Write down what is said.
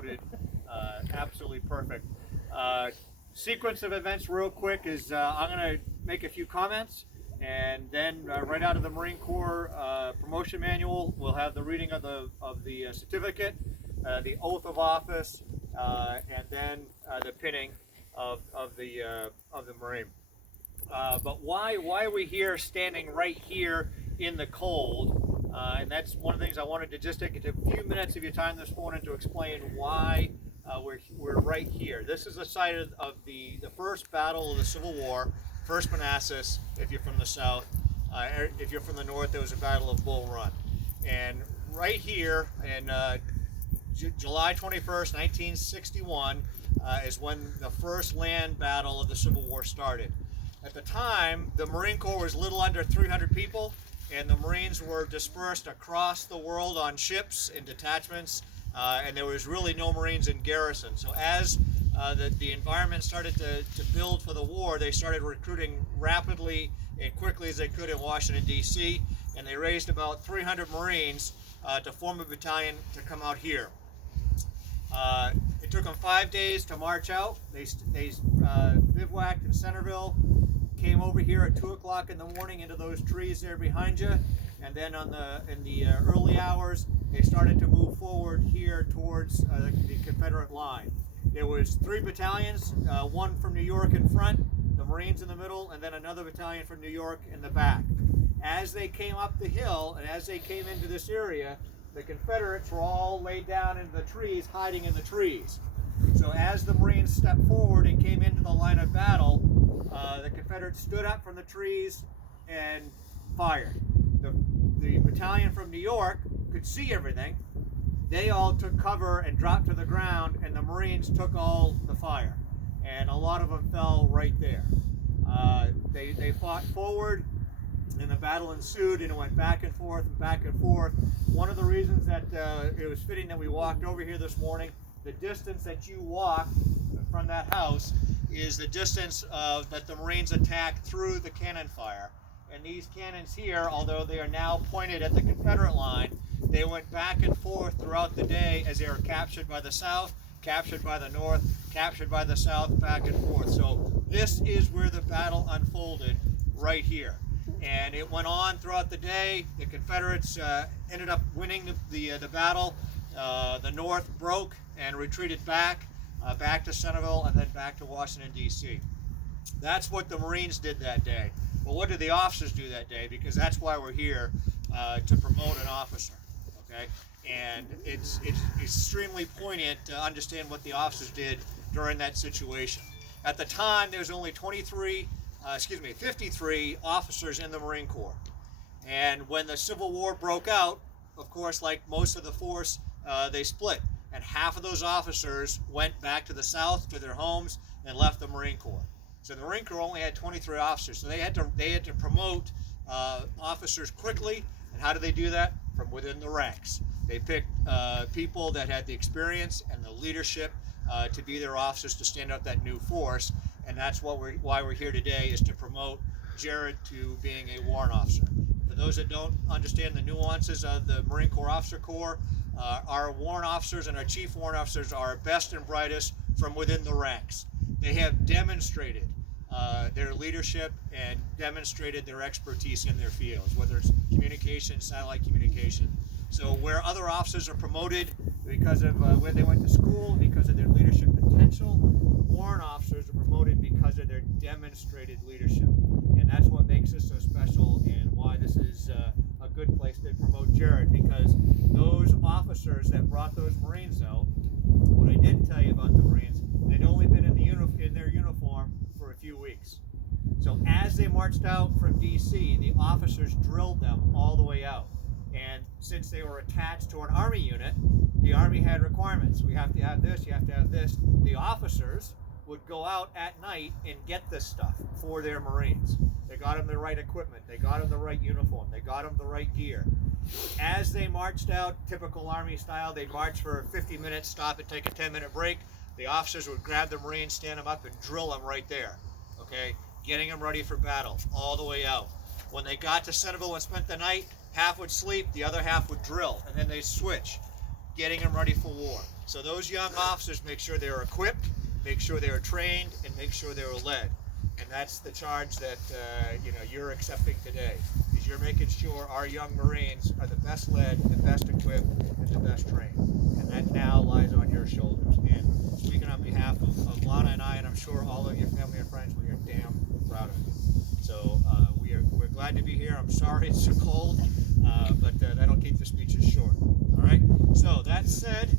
promoted. Absolutely perfect. Sequence of events real quick is I'm going to make a few comments, and then right out of the Marine Corps promotion manual, we'll have the reading of the certificate, the oath of office, and then the pinning of the Marine. But why are we here, standing right here in the cold? And that's one of the things I wanted to just take a few minutes of your time this morning to explain why we're right here. This is the site of the first battle of the Civil War, First Manassas, if you're from the south. If you're from the north, there was a battle of Bull Run. And right here in July 21st, 1961, is when the first land battle of the Civil War started. At the time, the Marine Corps was a little under 300 people, and the Marines were dispersed across the world on ships in detachments, and there was really no Marines in garrison. So as the environment started to build for the war, they started recruiting rapidly and quickly as they could in Washington, D.C., and they raised about 300 Marines to form a battalion to come out here. It took them 5 days to march out. They bivouacked in Centerville, came over here at 2 o'clock in the morning into those trees there behind you, and then in the early hours they started to move forward here towards the Confederate line. There was 3 battalions, one from New York in front, the Marines in the middle, and then another battalion from New York in the back. As they came up the hill and as they came into this area, the Confederates were all laid down in the trees, hiding in the trees. So as the Marines stepped forward and came into the line of battle, the Confederates stood up from the trees and fired. The battalion from New York could see everything. They all took cover and dropped to the ground, and the Marines took all the fire. And a lot of them fell right there. They fought forward, and the battle ensued, and it went back and forth and back and forth. One of the reasons that it was fitting that we walked over here this morning, the distance that you walk from that house is the distance that the Marines attacked through the cannon fire. And these cannons here, although they are now pointed at the Confederate line, they went back and forth throughout the day as they were captured by the South, captured by the North, captured by the South, back and forth. So this is where the battle unfolded, right here. And it went on throughout the day. The Confederates ended up winning the battle. The North broke and retreated back to Centerville and then back to Washington, D.C. That's what the Marines did that day. Well, what did the officers do that day? Because that's why we're here, to promote an officer, okay? And it's extremely poignant to understand what the officers did during that situation. At the time, there was only 53 officers in the Marine Corps. And when the Civil War broke out, of course, like most of the force, they split. And half of those officers went back to the South, to their homes, and left the Marine Corps. So the Marine Corps only had 23 officers. So they had to promote officers quickly. And how did they do that? From within the ranks. They picked people that had the experience and the leadership to be their officers, to stand up that new force. And that's why we're here today, is to promote Jared to being a warrant officer. For those that don't understand the nuances of the Marine Corps Officer Corps, our warrant officers and our chief warrant officers are best and brightest from within the ranks. They have demonstrated their leadership and demonstrated their expertise in their fields, whether it's communication, satellite communication. So where other officers are promoted because of where they went to school, because of their leadership potential, warrant officers are promoted because of their demonstrated leadership. And that's what makes us so special, and why this is a good place to promote Jared, because those officers that brought those Marines out, what I didn't tell you about the Marines, they'd only been in their uniform for a few weeks. So as they marched out from D.C., the officers drilled them all the way out. And since they were attached to an Army unit, the Army had requirements. We have to have this, you have to have this. The officers would go out at night and get this stuff for their Marines. They got them the right equipment, they got them the right uniform, they got them the right gear. As they marched out, typical Army style, they'd march for 50 minutes, stop and take a 10-minute break. The officers would grab the Marines, stand them up, and drill them right there, okay? Getting them ready for battle, all the way out. When they got to Centerville and spent the night, half would sleep, the other half would drill, and then they'd switch. getting them ready for war. So those young officers, make sure they're equipped, make sure they're trained, and make sure they're led. And that's the charge that you're accepting today. Is you're making sure our young Marines are the best led, the best equipped, and the best trained. And that now lies on your shoulders. And speaking on behalf of Lana and I, and I'm sure all of your family and friends, we are damn proud of you. So we're glad to be here. I'm sorry it's so cold, but that'll keep the speeches short. All right. So that said.